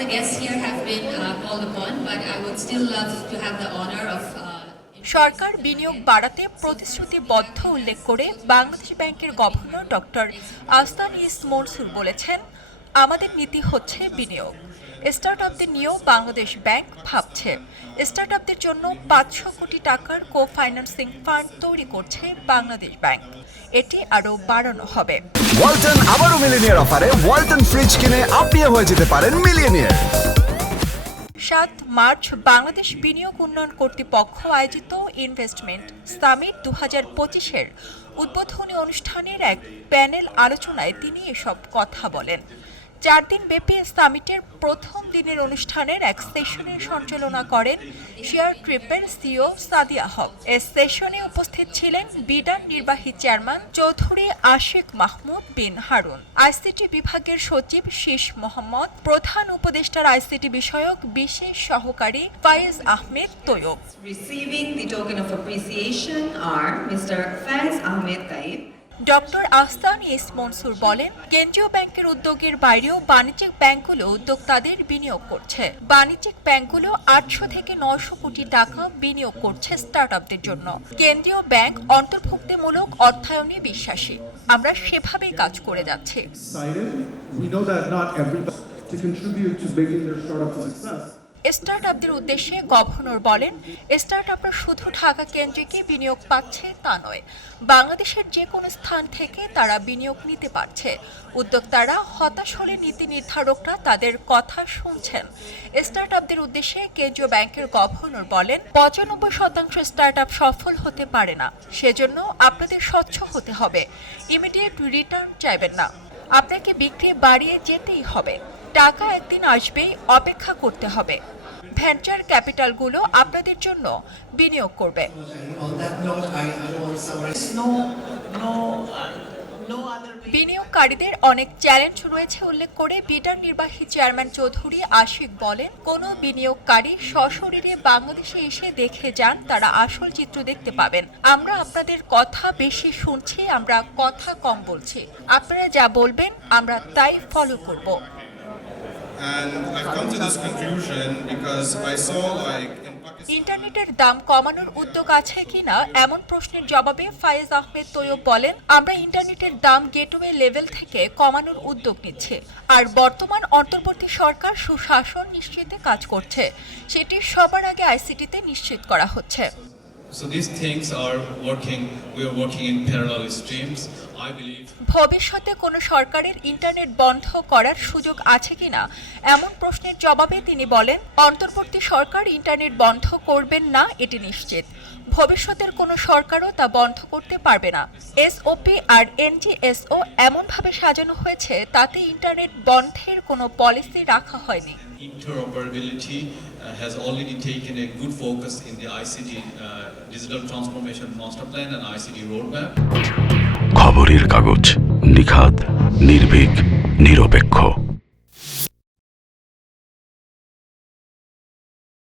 the guests here have been uh, called upon, but I would still love to have the honor of. Uh, সরকার বিনিয়োগ বাড়াতে প্রতিশ্রুতিবদ্ধ উল্লেখ করে বাংলাদেশ ব্যাংকের governor doctor আস্তান ইস মনসুর বলেছেন আমাদের নীতি হচ্ছে বিনিয়োগ। স্টার্টআপদের নিয়েও বাংলাদেশ ব্যাংক ভাবছে। স্টার্টআপদের জন্য পাঁচশো কোটি টাকার কো ফাইন্যান্সিং ফান্ড তৈরি করছে বাংলাদেশ ব্যাংক। এটি আরও বাড়ানো হবে। ওয়ালটন আবারও মিলিনিয়ার অফারে ওয়ালটন ফ্রিজ কিনে আপনিও হয়ে যেতে পারেন মিলিয়নিয়ার। সাত মার্চ বাংলাদেশ বিনিয়োগ উন্নয়ন কর্তৃপক্ষ আয়োজিত ইনভেস্টমেন্ট সামিট দু হাজার পঁচিশের উদ্বোধনী অনুষ্ঠানের এক প্যানেল আলোচনায় তিনি এসব কথা বলেন। চার দিন ব্যাপী সামিটের প্রথম দিনের অনুষ্ঠানের এক সেশনের সঞ্চালনা করেন শেয়ার ট্রিপের সিও সাদিয়া হক। এ সেশনে উপস্থিত ছিলেন বিডার নির্বাহী চেয়ারম্যান চৌধুরী আশিক মাহমুদ বিন হারুন। আইসিটি বিভাগের সচিব শীষ মোহাম্মদ, প্রধান উপদেষ্টার আইসিটি বিষয়ক বিশেষ সহকারী Faiz Ahmad Taiyeb. Receiving the token of doctor Ahsan ইস মনসুর বলেন, কেন্দ্রীয় ব্যাংকের উদ্যোগের বাইরেও বাণিজ্যিক ব্যাংকগুলো উদ্যোক্তাদের বিনিয়োগ করছে। বাণিজ্যিক ব্যাংকগুলো আটশো থেকে নয়শো কোটি টাকা বিনিয়োগ করছে স্টার্টআপদের জন্য। কেন্দ্রীয় ব্যাংক অন্তর্ভুক্তিমূলক অর্থায়নে বিশ্বাসী। আমরা সেভাবেই কাজ করে যাচ্ছি। To contribute to making their startup a স্টার্টআপদের উদ্দেশ্যে গভর্নর বলেন, স্টার্টআপরা শুধু ঢাকা কেন্দ্রিকই বিনিয়োগ পাচ্ছে তা নয়, বাংলাদেশের যে কোনো স্থান থেকে তারা বিনিয়োগ নিতে পারছে। উদ্যোক্তারা হতাশ হলে নীতি নির্ধারকরা তাদের কথা শুনছেন। স্টার্টআপদের উদ্দেশ্যে কেন্দ্রীয় ব্যাংকের গভর্নর বলেন, পঁচানব্বই শতাংশ স্টার্টআপ সফল হতে পারে না, সেজন্য আপনাদের স্বচ্ছ হতে হবে। ইমিডিয়েট রিটার্ন চাইবেন না। আপনাকে বিক্রি বাড়িয়ে যেতেই হবে। টাকা একদিন আসবেই অপেক্ষা করতে হবে। ভেঞ্চার ক্যাপিটালগুলো আপনাদের জন্য বিনিয়োগ করবে. বিনিয়োগকারীদের অনেক চ্যালেঞ্জ রয়েছে উল্লেখ করে বিডার নির্বাহী চেয়ারম্যান চৌধুরী আশিক বলেন, কোনো বিনিয়োগকারী সশরীরে বাংলাদেশে এসে দেখে যান, তারা আসল চিত্র দেখতে পাবেন। আমরা আপনাদের কথা বেশি শুনছি, আমরা কথা কম বলছি। আপনারা যা বলবেন, আমরা তাই ফলো করব। And I've come to this conclusion because I saw, like ইন্টারনেটের দাম কমানোর উদ্যোগ আছে কিনা এমন প্রশ্নের জবাবে ফায়েজ আহমেদ তৈয়ব বলেন, আমরা ইন্টারনেটের দাম গেটওয়ে লেভেল থেকে কমানোর উদ্যোগ নিচ্ছে। আর বর্তমান অন্তর্বর্তী সরকার সুশাসন নিশ্চিতে কাজ করছে। সেটি সবার আগে আইসিটিতে নিশ্চিত করা হচ্ছে। ভবিষ্যতে কোনো সরকারের ইন্টারনেট বন্ধ করার সুযোগ আছে কিনা এমন প্রশ্নের জবাবে তিনি বলেন, অন্তর্বর্তী সরকার ইন্টারনেট বন্ধ করবেন না, এটি নিশ্চিত। ভবিষ্যতের কোনো সরকারও তা বন্ধ করতে পারবে না। এসওপি আর এনজিএসও এমনভাবে সাজানো হয়েছে, তাতে ইন্টারনেট বন্ধের কোনো পলিসি রাখা হয়নি। Interoperability uh, has already taken a good focus in the ICT uh, Digital Transformation Master Plan and ICT Roadmap. খবরের কাগজ নিখাদ নির্ভীক নিরপেক্ষ